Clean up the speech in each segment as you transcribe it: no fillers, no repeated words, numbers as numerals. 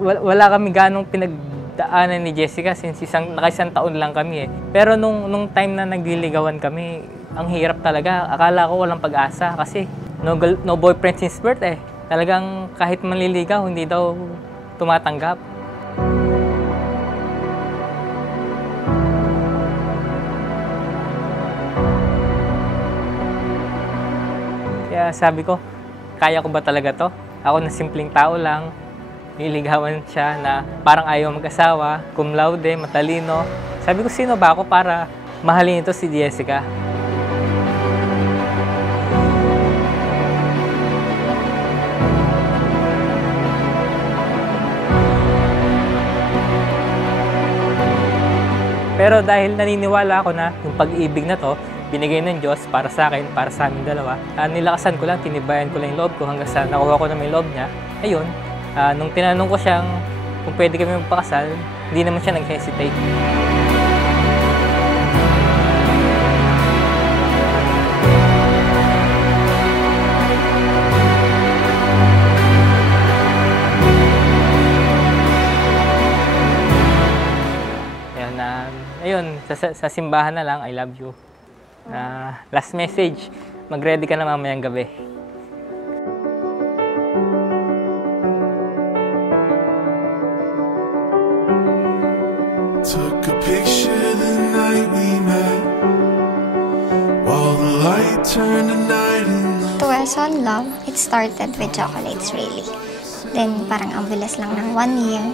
wala kami ganong pinagdaanan ni Jessica since naka-isang taon lang kami eh. Pero nung time na nagliligawan kami, ang hirap talaga. Akala ko walang pag-asa kasi no boyfriend since birth eh. Talagang kahit manliligaw, hindi daw tumatanggap. Kaya sabi ko, kaya ko ba talaga to? Ako na simpleng tao lang, niligawan siya na parang ayaw mag-asawa, cum laude, matalino. Sabi ko, sino ba ako para mahalin ito si Jessica? Pero dahil naniniwala ako na yung pag-ibig na to, binigay ng Diyos para sa akin, para sa aming dalawa, nilakasan ko lang, tinibayan ko lang yung loob ko hanggang sa nakuha ko na may loob niya. Ayun, nung tinanong ko siyang kung pwede kami magpakasal, hindi naman siya nag-hesitate. Ayun, sa simbahan na lang, I love you. Last message, mag-ready ka na mamayang gabi. Took a picture the night we met, while the light turned to night in the... To Wesson Love, it started with chocolates really. Then parang ang bilis lang ng 1 year,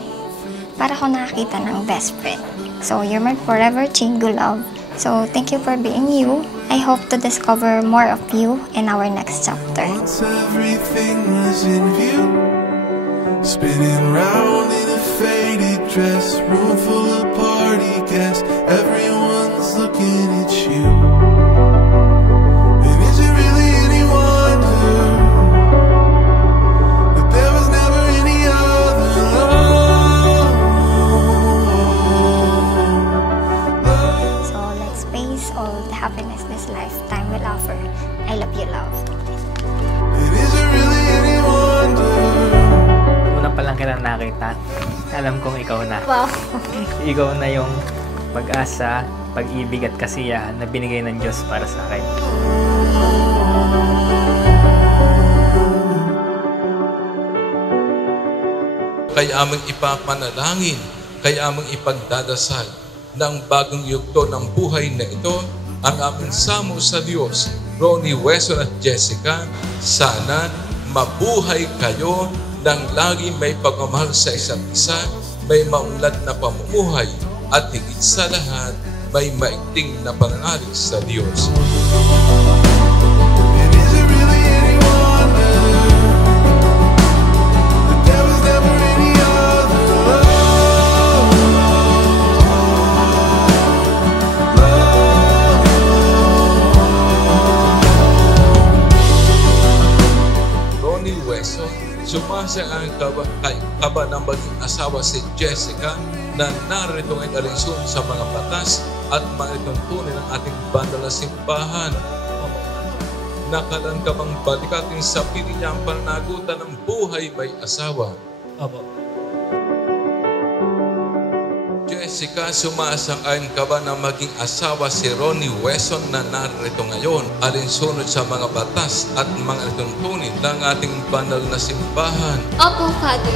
para ko nakakita ng best friend. So you're my forever Chingu love. So thank you for being you. I hope to discover more of you in our next chapter. Once everything was in view, spinning round in a faded dress, room full of party guests, everyone's looking at you. And is it really any wonder that there was never any other love? So let's face all the happiness this lifetime will offer. I love you, love. And is it really any wonder? Una pa lang kita nakita, alam kong ikaw na. Wow. Ikaw na yung pag-asa, pag-ibig at kasiyahan na binigay ng Diyos para sa akin. Kaya aming ipapanalangin, kaya aming ipagdadasal ng bagong yugto ng buhay na ito, ang aming samo sa Diyos, Ronnie Wesson at Jessica, sana mabuhay kayo nang lagi may pagmamahal sa isa't isa, may maunlad na pamumuhay, at higit sa lahat, may maigting na pananalig sa Diyos. And is it really any wonder that there was never any other love? Ronnie Wesson, sumasang kaba ng maging asawa si Jessica na narito ngayon alinsun sa mga batas at mga ituntunin ng ating banal na simbahan. Nakalan ka bang balikatin sa pinili ang pananagutan ng buhay may asawa? Opo. Jessica, sumasang-ayon ka ba na maging asawa si Ronnie Wesson na narito ngayon alinsunod sa mga batas at mga ituntunin ng ating banal na simbahan? Opo, Father.